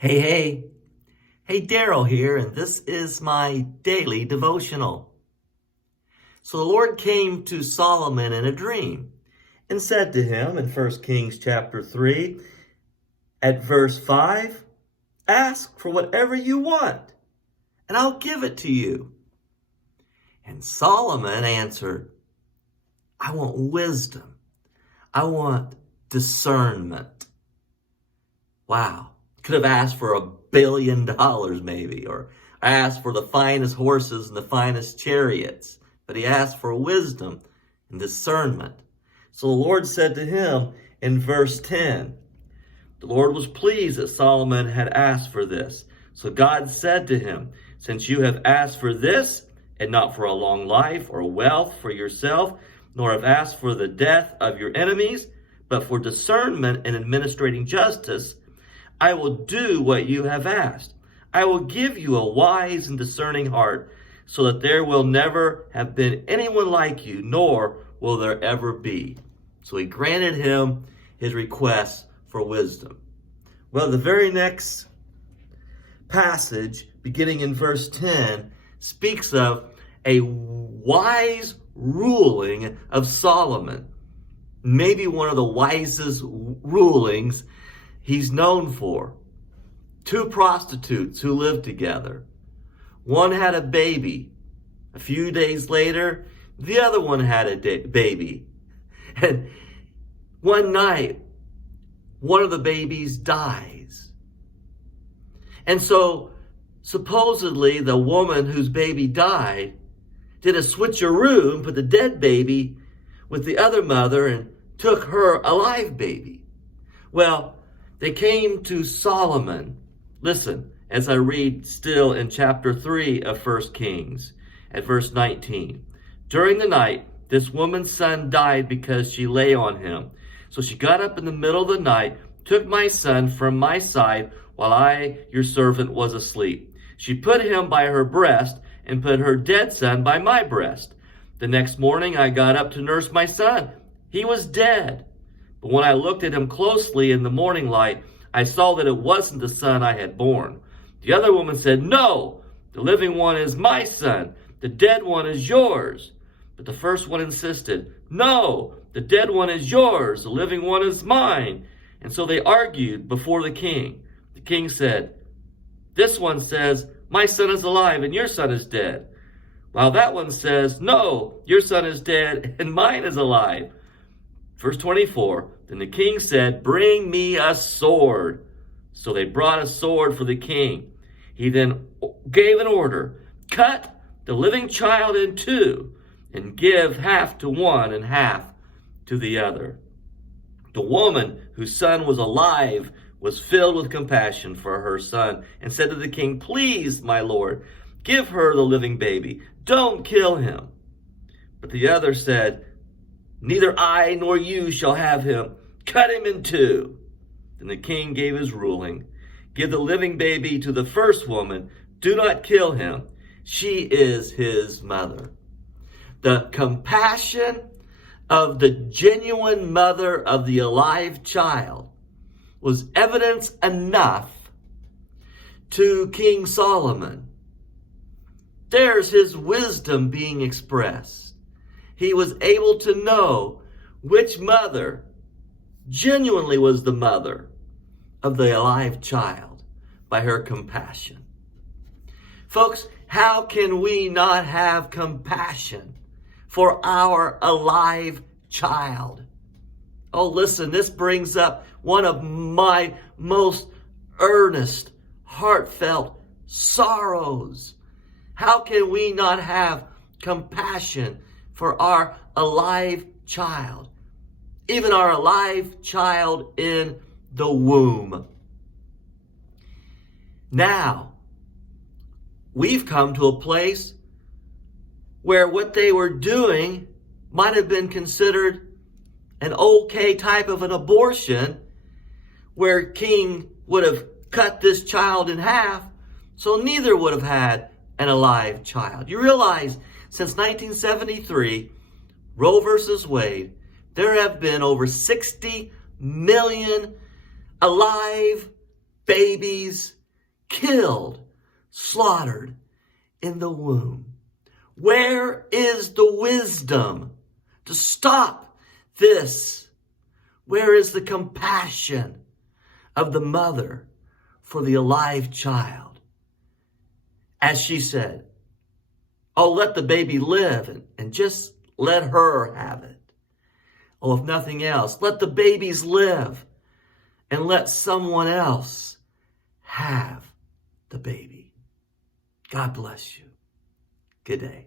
Hey, hey. Hey, Daryl here, and this is my daily devotional. So the Lord came to Solomon in a dream and said to him in 1 Kings chapter 3 at verse 5, "Ask for whatever you want, and I'll give it to you." And Solomon answered, "I want wisdom. I want discernment." Wow. Could have asked for $1 billion maybe, or asked for the finest horses and the finest chariots. But he asked for wisdom and discernment. So the Lord said to him in verse 10, the Lord was pleased that Solomon had asked for this. So God said to him, "Since you have asked for this, and not for a long life or wealth for yourself, nor have asked for the death of your enemies, but for discernment and administrating justice, I will do what you have asked. I will give you a wise and discerning heart, so that there will never have been anyone like you, nor will there ever be." So he granted him his request for wisdom. Well, the very next passage, beginning in verse 10, speaks of a wise ruling of Solomon. Maybe one of the wisest rulings he's known for. Two prostitutes who lived together. One had a baby. A few days later, the other one had a baby. And one night, one of the babies dies. And so, supposedly, the woman whose baby died did a switcheroo and put the dead baby with the other mother and took her alive baby. Well, they came to Solomon. Listen, as I read still in chapter 3 of 1 Kings, at verse 19. "During the night, this woman's son died because she lay on him. So she got up in the middle of the night, took my son from my side while I, your servant, was asleep. She put him by her breast and put her dead son by my breast. The next morning I got up to nurse my son. He was dead. But when I looked at him closely in the morning light, I saw that it wasn't the son I had born. The other woman said, 'No, the living one is my son. The dead one is yours.' But the first one insisted, 'No, the dead one is yours. The living one is mine.' And so they argued before the king. The king said, 'This one says, my son is alive and your son is dead. While that one says, no, your son is dead and mine is alive.' Verse 24, then the king said, 'Bring me a sword.' So they brought a sword for the king. He then gave an order, 'Cut the living child in two and give half to one and half to the other.' The woman whose son was alive was filled with compassion for her son and said to the king, 'Please, my lord, give her the living baby. Don't kill him.' But the other said, 'Neither I nor you shall have him. Cut him in two.' Then the king gave his ruling, 'Give the living baby to the first woman. Do not kill him. She is his mother.' The compassion of the genuine mother of the alive child was evidence enough to King Solomon. There's his wisdom being expressed. He was able to know which mother genuinely was the mother of the alive child by her compassion. Folks, how can we not have compassion for our alive child? Oh, listen, this brings up one of my most earnest, heartfelt sorrows. How can we not have compassion for our alive child, even our alive child in the womb? Now, we've come to a place where what they were doing might have been considered an okay type of an abortion, where King would have cut this child in half, so neither would have had an alive child. You realize since 1973, Roe versus Wade, there have been over 60 million alive babies killed, slaughtered in the womb. Where is the wisdom to stop this? Where is the compassion of the mother for the alive child? As she said, oh, let the baby live and just let her have it. Oh, if nothing else, let the babies live and let someone else have the baby. God bless you. Good day.